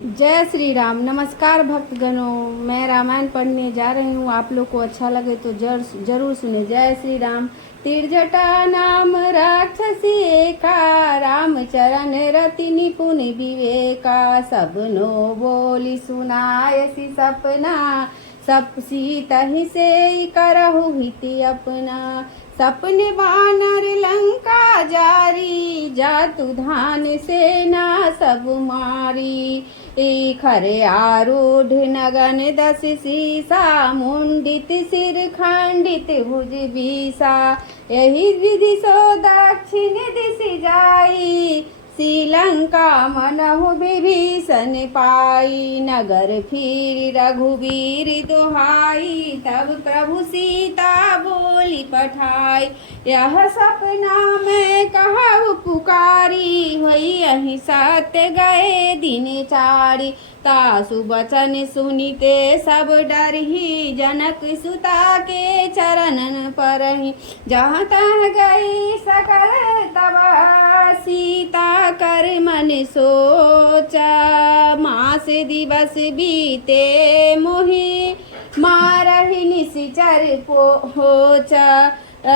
जय श्री राम। नमस्कार भक्तगणों, मैं रामायण पढ़ने जा रही हूँ। आप लोग को अच्छा लगे तो जरूर सुने। जय श्री राम। तिरजटा नाम राक्षसी एका, राम चरण रति निपुण विवेका। सबनो बोली सुनायसी सपना, सब सीता ही से करहु हिति अपना। सपने बानर लंका जारी, जातु धान सेना सब मारी। खरे आरूढ़ नगन दस सीसा, मुंडित सिर खंडित भुज बीसा। यही विधि सो दक्षिण दिशि जाई, श्रीलंका मनहु विभीषण पाई। नगर फिर रघुवीर दोहाई, तब प्रभु सीता बोली पठाई। यह सपना मैं कहु पुकारी, होई यही सत्य गए दिन चारी। तासु बचन सुनिते सब डरहि, जनक सुता के चरणन परहि। जहाँ तहाँ गई सकल तब सीता कर मन सोचा। मास दिवस बीते मोहि, मारहि निशिचर पोचा।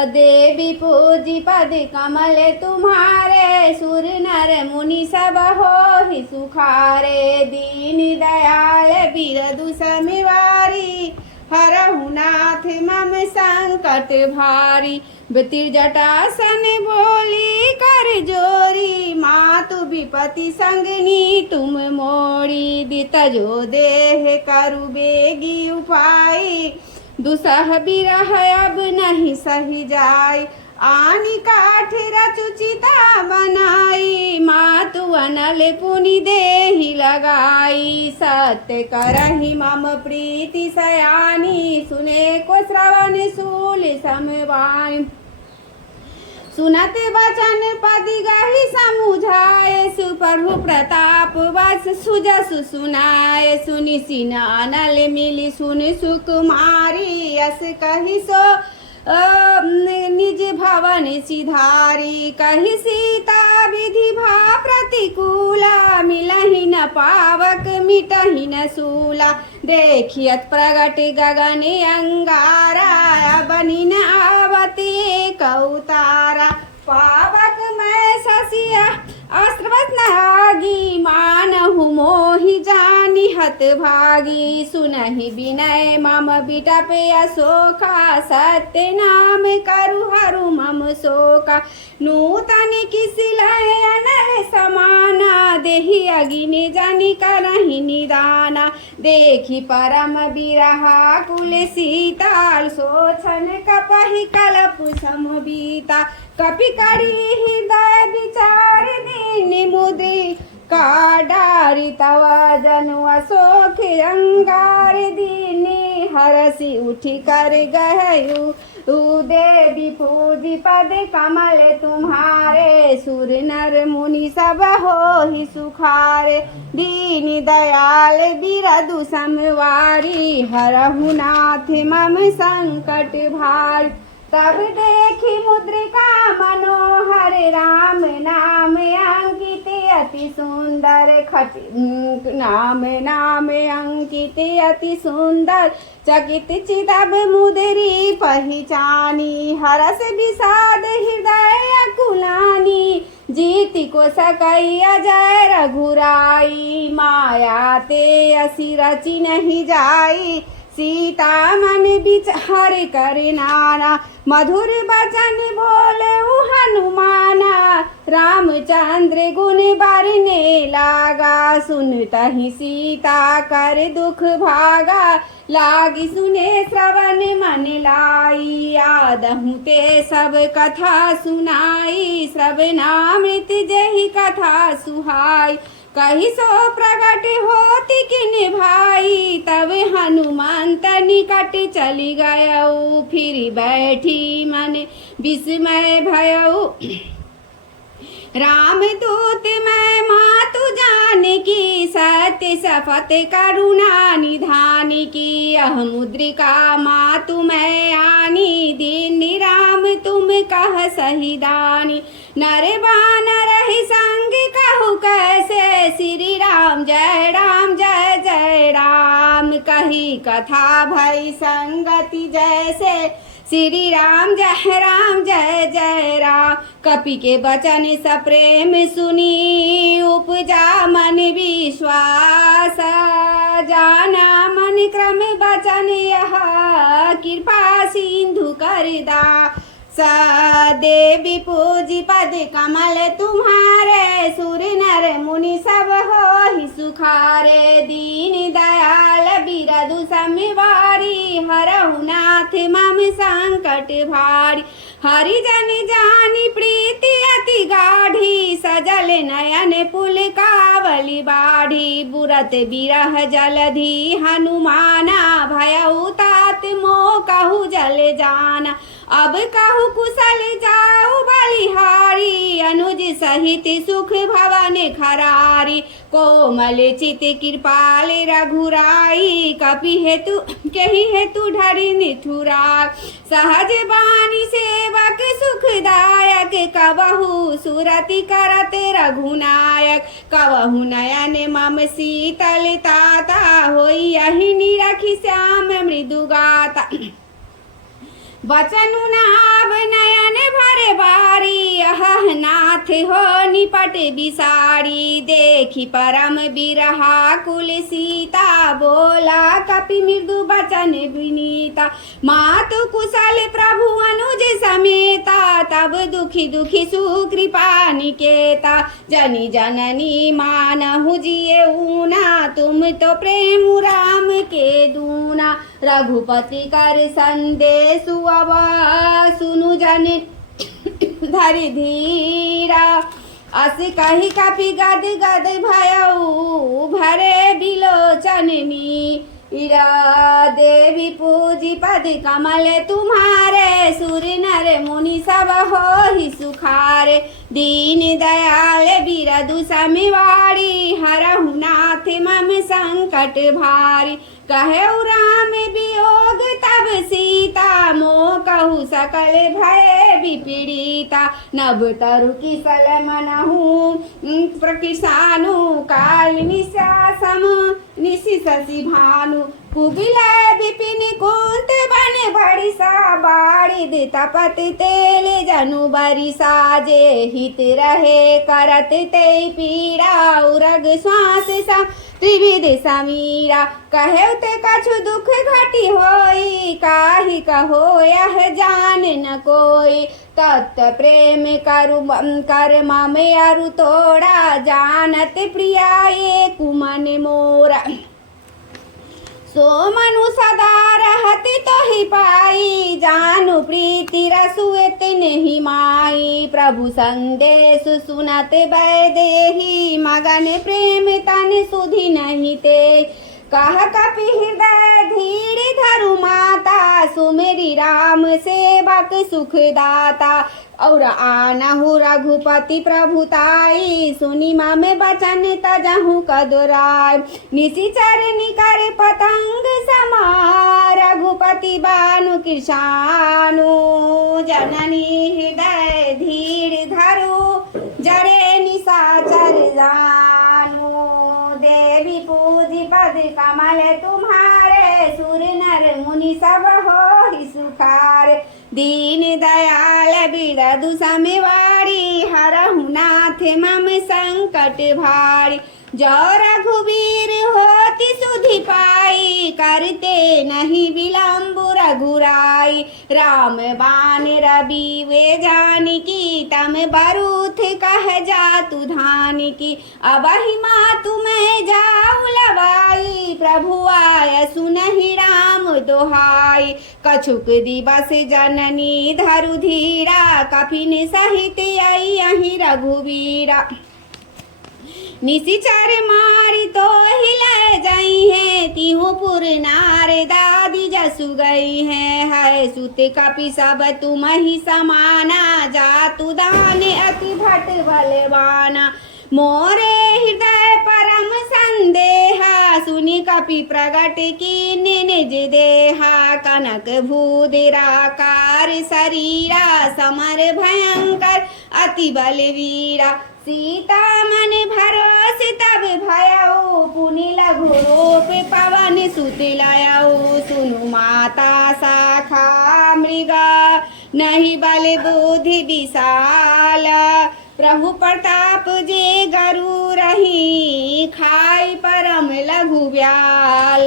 देवी पूजी पद कमल तुम्हारे, सुर नर मुनि सब होहि सुखारे। दीन दयाल बिरदु समिवारी, हरहु नाथ मम संकट भारी। तिरजटासन बोली कर जोरी, मातु विपति संगनी तुम मोरी। दितजो देह करु बेगी उपाई, दुसह बिरह अब नहीं सही जाय। आनी काठ रचुचिता बनाई, मातु अनल पुनि देहि लगाई। सत्य करहि मम प्रीति सयानी, सुने को श्रवण शूल समवाय। सुनत वचन पदि गहि समुझाए, सुप्रभु प्रताप बस सुजसु सुनाए। सुनि सिन अनल मिली सुन सुकुमारी, यस कहि सो निज भवन सिधारी। कहि सीता विधि भा प्रतिकूला, मिलहि न पावक मिटहि न सूला। देखियत प्रगट गगन अंगारा, बनि न आवत एक अवतारा। पावक मैं शशिया अस्त्रवत नागी, मानहु मोहि जानि हत भागी। सुनहि विनय मम बिटप अशोका, सत्य नाम करु हरु मम शोका। नूतन किसिलय अनल समाना, देहि अगिनि जनि करहि निदाना। देखि परम बिरहा कुल सीता, सोचन कपहि कलप समबीता। कपि करि हृदय विचार दीन मुद्रि, काडारि तव जनु अशोक अंगार दीनी। हरसि उठि कर गहयु देवी पूजी पद कमल तुम्हारे। सुर नर मुनि सब होहि सुखारे, दीन दयाल बिरदु समवारी। हरहु नाथ मम संकट भारी। तब देखी मुद्रिका मनोहर, राम नाम अंकित अति सुंदर। नाम अंकित अति सुंदर, चकित चितब मुद्री पहचानी। हरस विषाद हृदय अकुलानी, जीति को सकई अजय रघुराई। माया ते असि रचि नहीं जाई, सीता मन विचार कर नाना। मधुर बचन बोले हनुमाना, रामचंद्र गुण बरने लागा। सुनतहि सीता कर दुख भागा, लागी सुने श्रवण मन लाई। आदहु ते सब कथा सुनाई, श्रवणामृत जहि कथा सुहाई। कही सो प्रगट होति किन भाई, तब हनुमंत निकट चली गयऊ। फिर बैठी मन विस्मय भयऊ, राम दूत मैं मातु जानकी। सत्य शपथ करुणा निधान की, यह मुद्रिका मातु मैं आनी। दीन राम तुम कह सही दानी, नर बानर ही संग कहु कैसे। श्री राम जय राम। कही कथा भई संगति जैसे श्री राम जय जय राम। कपि के बचन सप्रेम सुनी उपजा मन विश्वास। जाना मन क्रम बचन यह कृपा सिंधु करदा। देवी पूजी पद कमल तुम्हारे सुर नर मुनि सब हो ही सुखारे। दीन दयाल बिरदु समिवारी हरहु नाथ मम संकट भारी। हरिजन जानी प्रीति अति गाढ़ी सजल नयन पुल कावली बाढ़ी। बुरत बिरह जलधि हनुमाना भयउ तात मोह कहु जल जाना। अब कहु कुशल जाऊ बलिहारी अनुज सहित सुख भवन खरारी। कोमल चित कृपाल रघुराई कपि हेतु कही हेतु ढरि निठुरा। सहज बानी सेवक सुखदायक कबहु सुरति करत रघुनायक। कबहु नयन मम शीतल ताता होई यही निरखि श्याम मृदु गाता। बचनु नाभ नयन भर बारी अह नाथ हो निपट बिसारी। देखी परम बिरहा कुल सीता बोला कपि मृदु बचन विनीता। मातु कुशल प्रभु अनुज समेता तब दुखी दुखी सुकृपा निकेता। जनी जननी मानहु जिए ऊना तुम तो प्रेम राम के दूना। रघुपति कर संदेश अब सुनु जन धरि धीरा। अस कही कपि गद गद भयउ भरे बिलोचन मीरा। देवी पूजी पद कमल तुम्हारे सुर नर मुनि सब हो ही सुखारे। दीन दयाल बिरदु समिवारी हरहु नाथ मम संकट भारी। कहु राम वियोग तब सीता मोह कहु सकल भय विपीड़िता। नभ तरु किसल मनहु प्रकिसानु काल निशासम निशि शशि भानु। कुबिल विपिन कुंत बन बड़िसा बाड़िद तपत तेल जनु बरिसा। जे हित रहे करत ते पीड़ा उरग श्वास सा त्रिविध समीरा। कहे ते कछु दुख घटी होई काहि कहो यह जान न कोई। तत् प्रेम करु कर मम अरु तोड़ा जानत प्रिया ये कुमन मोरा। सो मनु सदा रहत तो ही पाई जानु प्रीति रसुएत नहीं माई। प्रभु संदेश सुनत बैदेही मगन प्रेम तन सुधि नहीं ते। कह कपि हृदय धीर धरु माता सुमेरी राम सेवक सुखदाता। और आनहु रघुपति प्रभुताई सुनि मम बचन तजहु कदुराय। निशिचर निकर पतंग समा रघुपति बानु कृशानु। जननी हृदय धीर धरु जरे निशाचर जानु। देवी पूजी पद कमल तुम्हारे सुर नर मुनि सब हो ही सुखार। दीन दयाल बिरदु समिवारी हरहु नाथ मम संकट भारी। जो रघुवीर होति सुधि पाई करते नहीं विलम्ब रघुराई। राम बान रवि वे जानकी तम बरूथ कह जातु धानिकी। अबहि मातु मैं जाऊ लवाई प्रभु आय सुनहि राम दोहाई। कछुक दिवस जननी धरु धीरा कपिन सहित आई अहि रघुवीरा। निशिचर मारी तो हिले जाई है तिहु पुर नार दादी जसु गई है सुत कपि सब तुम ही समाना। जातु दान अति भट बलवाना। मोरे हृदय परम संदेहा सुनि कपि प्रगट कीन निज देहा। कनक भूदिराकार शरीरा समर भयंकर अति बलवीरा। सीता मन भरोस तब भयउ पुनि लघु रूप पवन सुतिलयऊ सुनु माता शाखा मृग नहीं बल बुद्धि विशाल प्रभु प्रताप जे गरु रही खाई परम लघु ब्याल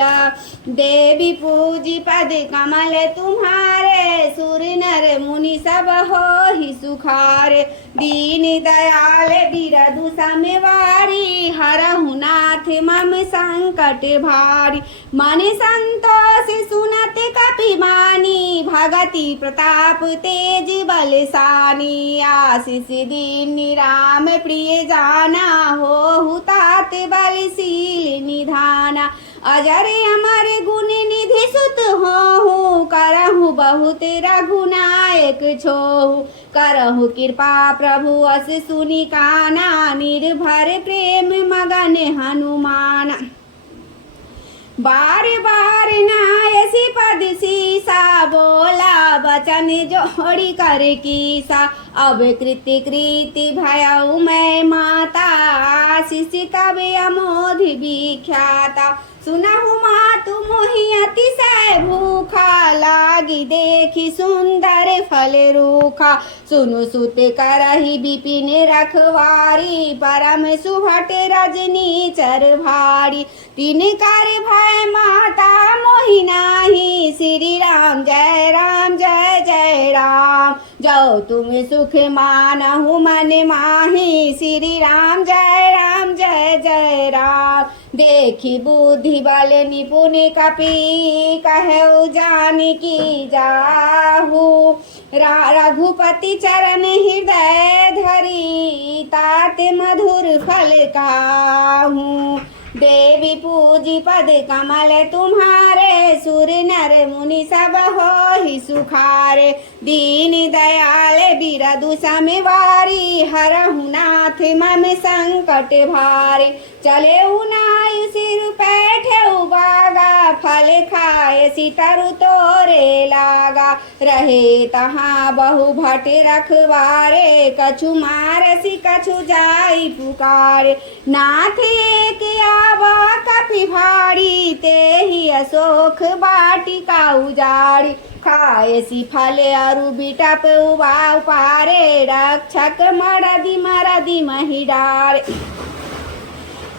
देवी पूजी पद कमल तुम्हारे सुर नर मुनि सब हो ही सुखारे दीन दयाल बिरदु समवारी हरहु नाथ मम संकट भारी मन संतोष सुनत कपिमानी भगति प्रताप तेज बलसानी आशीष दीन राम प्रिय जाना हो हुतात बलशील निधाना अजर अमर गुण निधि सुत हो करहु बहुत रघुनायक छोहु करहु कृपा प्रभु अस सुनि काना निर्भर प्रेम मगन हनुमान बार बार नायसी पद सीसा बोला बचन जोड़ी कर कीसा अब कृति कृति भयऊ मैं माता आशीष तब अमोध विख्याता सुनहु मातु मोहि अतिशय भूखा लागी देखी सुंदर फल रूखा सुनु सुत करहि विपिन रखवारी परम सुभट रजनी चर भारी तीन कर भय माता मोहि नाही श्री राम जय जय राम जाओ तुम सुख मानहु मन माही श्री राम जय राम देखी बुद्धि बल निपुण कपि कहु जानकी जाहू रघुपति चरण हृदय धरी तात मधुर फल काहू देवी पूजी पद कमल तुम्हारे सुर नर मुनि सब हो ही सुखारे दीन दयाल बिरदु समवारी हरहु नाथ मम संकट भारी चले उनायु सिर पैठे बागा फल खाए सितरु तोरे लागा रहे तहाँ बहु भट रखवारे कछु मारसी कछु जाई पुकारे नाथ एक आवा कपि भारी ते ही अशोक बाटिका उजाड़ी खाए सी फल अरु बिटप उबाउ पारे रक्षक मरदी मही डारे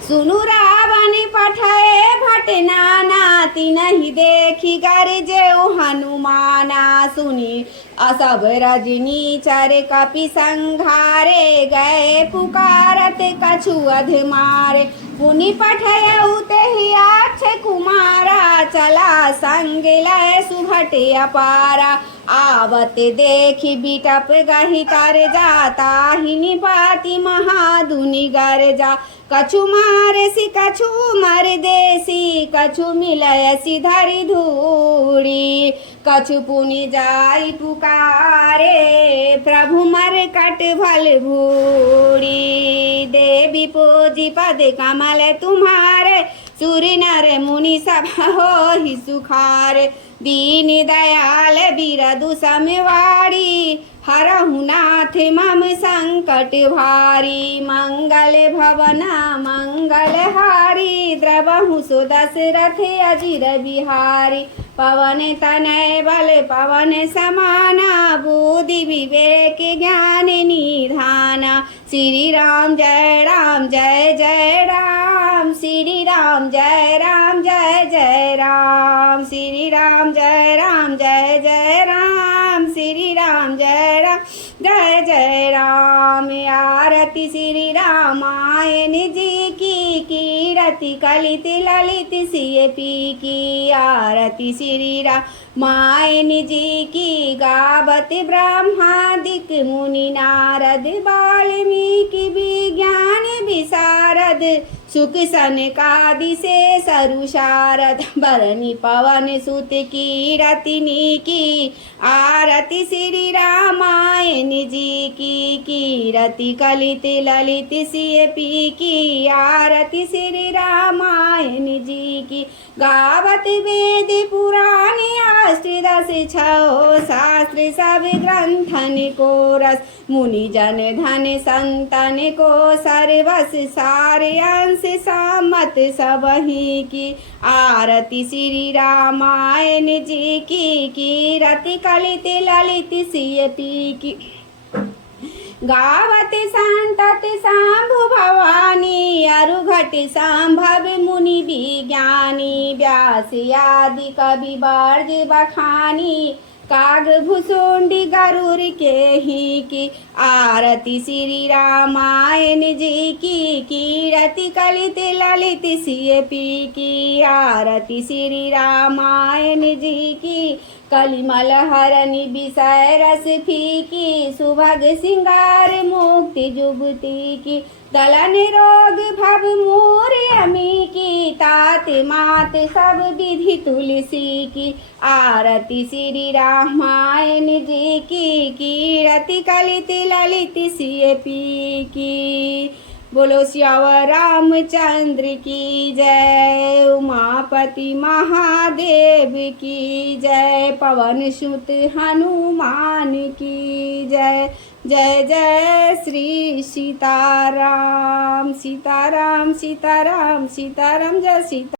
सुनु रावण पठाए भट नाना तिनहि देखी गरजेउ हनुमाना सुनी असब रजनी चर कपि संघारे गए पुकारत कछु अध मारे पुनि पठयउ तेहि अक्षय कुमारा चला संग लय सुभट अपारा आवत देखी बिटप गहि तर जाता हिनि पाति महादुनि गरजा कछु मारसी कछु मर देसी कछु मिलयसी धरि धूड़ी कछु पुनि जाई पुकारे प्रभु मर कट भल भूड़ी देवी पूजी पद कमल तुम्हारे सुर नर मुनि सब हो ही सुखारे दीन दयाल बिरदु समवारी हरहु नाथ मम संकट भारी मंगल भवना मंगल हारी द्रवहु सुदशरथ अजिर बिहारी पवन तनय बल पवन समाना बुद्धि विवेक ज्ञान निधाना श्री राम जय राम जय राम श्री राम जय राम जय राम श्री राम जय राम जय राम श्री राम जय जय राम आरती श्री रामायण जी की कीरति कलित ललित सिय पी की आरती श्री रामायण जी की गावत ब्रह्मादिक मुनि नारद वाल्मीकि विज्ञान विशारद सुख सनकादि से सरु शारद बरनी पवन सुत की रतिनी की आरती श्री रामायण जी की कीरति कलित ललित सिय पी की आरती श्री रामायण जी की गावत वेद पुराण अष्टदश छो शास्त्र सब ग्रंथन को रस मुनि जन धन संतन को सर्वस सारे अंश सम्मत सबही की आरती श्री रामायण जी की कीरति कलित ललित सिय पी की गावत संतत शंभु भवानी अरुघट संभव मुनि विज्ञानी व्यास आदि कवि वर्ज बखानी काग भुसुंडी गरुड़ के ही की आरती श्री रामायण जी की कीरति कलित ललित सिय पी की आरती श्री रामायण जी की कलिमल हरनि विषय रस फीकी सुभग सिंगार मुक्ति जुगती की दलन रोग भव मोर अमी की तात मात सब विधि तुलसी की आरती श्री रामायण जी की कीरति कलित ललित सिय पी की बोलो श्यावर रामचंद्र की जय उमापति महादेव की जय पवन सुत हनुमान की जय जय जय श्री सीताराम सीताराम सीताराम सीताराम जय सीता